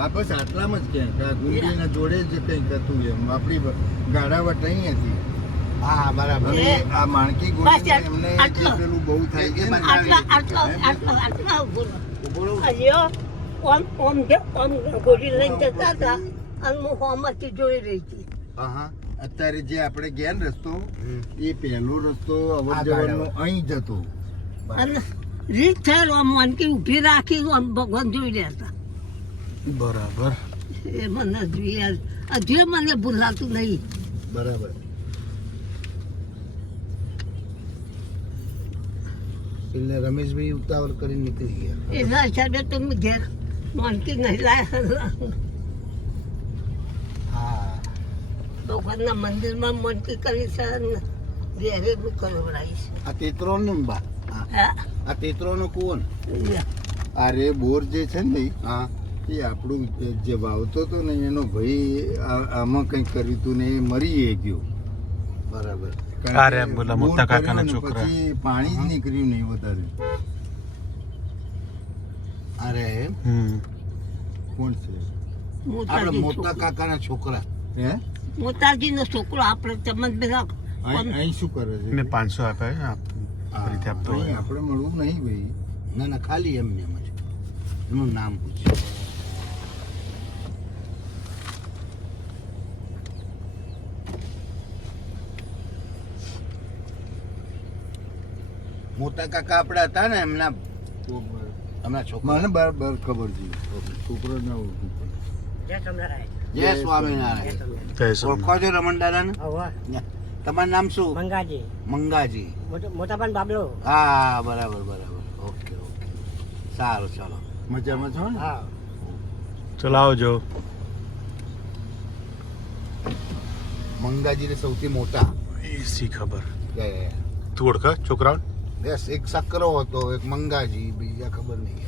હા બસ આટલામાં જ ક્યાંક ગુંડીના જોડે જ કંઈક હતું એમ આપણી ગાડાવટ અહીં હતી. હા બરાબર. અને આ માણકી ગોળી એમને જે પેલું બહુ થાય છે ને ગોળી લઈને જતા હતા અને હું હોમથી જોઈ રહી હતી. અત્યારે જે આપણે ગયા ને રસ્તો એ પહેલો રસ્તો અવર જવરનો અહીં જ હતો. અને રીત થયેલો આમ માનકી ઊભી રાખી આમ ભગવાન જોઈ રહ્યા હતા. બરાબર. એ મને જોઈએ હજુ મને ભૂલાતું નહીં. બરાબર. એટલે રમેશભાઈ ઉતાવળ કરીને નીકળી ગયા. એના હિસાબે તો મેં ઘેર માનકી નહીં લાયા. હા ભગવાનના મંદિરમાં માનકી કરી છે અને ઘેરે બી કરવડાવી છે. આ તેતરો ને બા આ તેતરો નો કુવન. અરે બોર જે છે ને હા એ આપણું જે વાવતો હતો ને એનો ભાઈ આમાં કંઈક કર્યું હતું ને એ મરી ગયો. બરાબર. મોટા કાકાના છોકરા પછી પાણી જ નીકળ્યું નહીં વધારે. અરે કોણ છે? આપડે મોટા કાકાના છોકરા. હે મોતાજી નો છોકરો આપણે ચમન બધા અહીં શું કરે છે? મેં 500 આપ્યા ફરીથી આપતો અહીં આપણે મળવું નહીં ભાઈ. ના ના ખાલી એમને એમ જ એનું નામ પૂછ્યું. મોટા કાકા આપડે હતા ને એમના છોકરા. મને બરાબર ખબર છે. છોકરો ના ઓળખું. જય સ્વામિનારાયણ. ઓળખો છો રમણ દાદા ને? તમારું નામ શું? મંગાજી. મંગાજી. મોટા પણ બાબલો. હા બરાબર બરાબર. ઓકે ઓકે સારું ચાલો. મજામાં છો ને? હા. ચલો આવજો. મંગાજી ને સૌથી મોટા. એસી ખબર યા. તું ઓળખે છોકરાઓ? બસ એક સકરો હતો, એક મંગાજી, બીજા ખબર નહીં.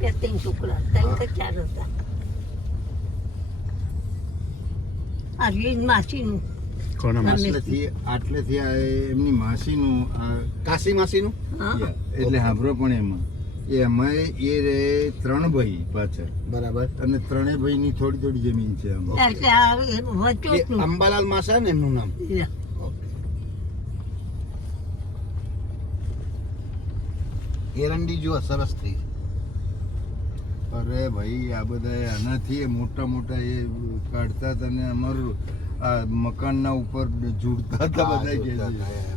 બે ત્રણ છોકરા ત્રણ કે ચાર હતા. આ રીન માસીનું કોના માસી? આટલેથી આ એમની માસીનું કાશી માસીનું. એટલે હાંભળો પણ એમાં એ રે 3 ભાઈ પાછળ. બરાબર. અને 3 ભાઈની થોડી થોડી જમીન છે આમાં. એટલે આ વચોટનું. અંબાલાલ માસા ને એમનું નામ. એરંડી જુઓ સરસ થઈ. અરે ભાઈ આ બધા આનાથી મોટા મોટા એ કાઢતા હતા ને અમારું આ મકાનના ઉપર જોડતા હતા બધા કે છે.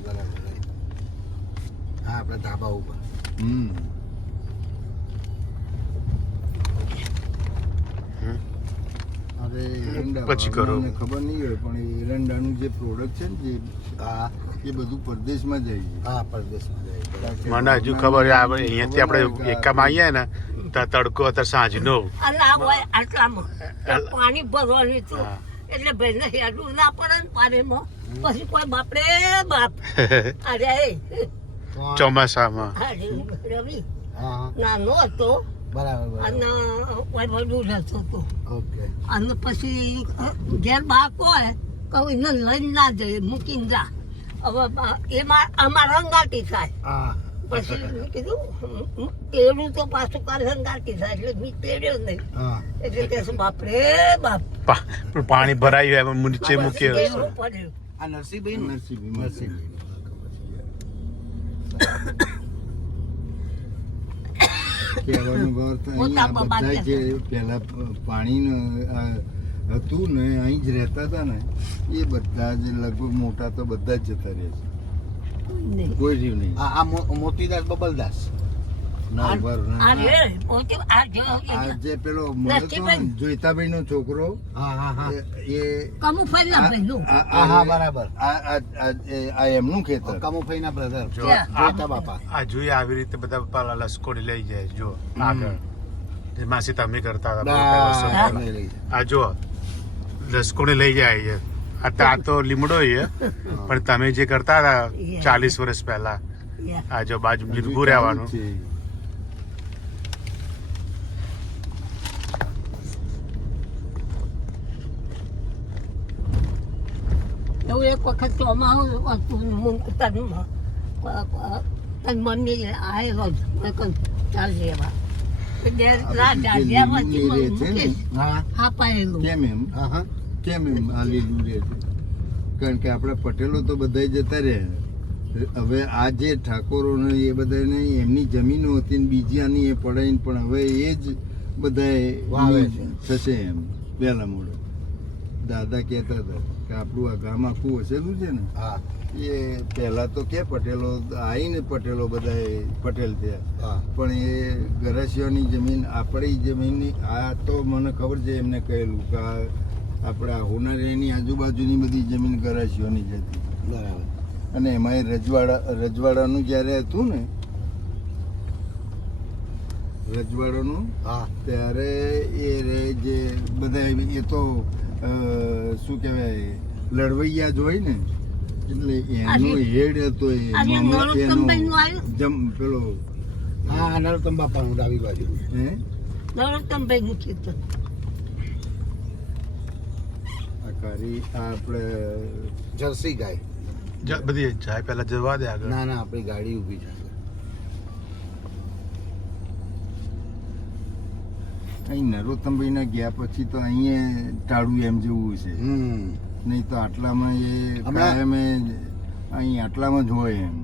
બરાબર. હા આપડે ધાબા ઉપર. અરે એરંડા પછી કરો. મને ખબર નહીં હોય પણ એ એરંડાનું જે પ્રોડક્ટ છે ને જે એ બધું પરદેશમાં જાય છે. હા પરદેશમાં જાય. મને હજુ ખબર અહીંયાથી આપણે એકામાં આવીએ ને ત્યાં તડકો હતો સાંજનો. અને આ હોય આટલામાં પાણી ભરવાનું હતું એટલે ભાઈ ને હેડું ના પડે ને પાણીમાં પછી કોઈ બાપરે બાપ. અરે ચોમાસામાં રવિ હા નાનો હતો બરાબર. અને વડું રહેતો હતો. ઓકે. અને પછી ઘેર બાપ હોય કહું એને લઈને ના જઈએ મૂકીને જા. હવે એમાં અમારે રંગાટી થાય. હા પછી કીધું તેડું તો પાછું કાલ રંગાટી થાય એટલે મેં તેડ્યો નહીં. હા એટલે કે બાપરે બાપ પાણી ભરાયું એમાં નીચે મૂક્યો. કેવું પડ્યું. આ નરસિંહભાઈ નરસિંહભાઈ કહેવાનું ભાવ તો અહીંયા બધા જે પહેલા પાણીનું હતું ને અહીં જ રહેતા હતા ને એ બધા જ લગભગ મોટા તો બધા જ જતા રહે છે. કોઈ રહ્યું નહીં. આ મોતીદાસ બબલદાસ. ના ઉભા રહો, ના. આ રે, પોતે આ જો આ જે પેલો જોઈતાભાઈ નો છોકરો હા હા હા. એ કમુ ફેરલા પહેલું. હા હા બરાબર. આ એમનું ખેતર. કમુભાઈ ના બ્રધર જો જોઈતા બાપા. આ જોઈએ આવી રીતે બધા પેલા લસકોડી લઈ જાય જો આગળ જે માસી તમે કરતા હતા. આ જો લસકોડી લઈ જાય છે. આ તો લીમડો છે પણ તમે જે કરતા હતા 40 વર્ષ પહેલા આ જો બાજુ લીંબુ રહેવાનું. એવું એક વખત ચોમાસું હતું તન મમ્મી આવેલો જ ચાલ રહેવા લીલું રે છે ને, હા હા પાયેલું કેમ એમ હા હા કેમ એમ આ લીલું રહે છે? કારણ કે આપણા પટેલો તો બધા જતા રહ્યા. હવે આ જે ઠાકોરો ને એ બધા નહીં એમની જમીનો હતી ને બીજી આની એ પડાઈને પણ હવે એ જ બધા વાવે છે. થશે એમ વહેલા મોડે. દાદા કહેતા હતા કે આપણું આ ગામ આખું વસેલું છે ને હા એ પહેલા તો કે પટેલો આવીને પટેલો બધા પટેલ થયા, હા પણ એ ગરાસીઓની જમીન આપણી જમીનની આ તો મને ખબર છે એમને કહેલું કે આ આપણે આ હોનારીની આજુબાજુની બધી જમીન ગરાસીઓની જ હતી. બરાબર અને એમાં રજવાડાનું જ્યારે હતું ને રજવાડાનું હા ત્યારે એ જે બધા એ તો શું કહેવાય લડવૈયા જ હોય ને એટલે એનો હેડ હતો એ આજે નરોત્તમભાઈ નું આવ્યું? પેલો હા નરોત્તમ બાપાનું ડાબી બાજુ હે નરોત્તમભાઈ નું કીર્તન. આ કારી આ આપણે જર્સી ગાય બધી જાય પહેલા જવા દે આગળ. ના ના આપણી ગાડી ઊભી છે અહીં નરોત્તમભાઈના ગયા પછી તો અહીંયા ટાળું એમ જેવું છે, નહીં તો આટલામાં એ હમણાં- કાયમે અહીં આટલામાં જ હોય એમ.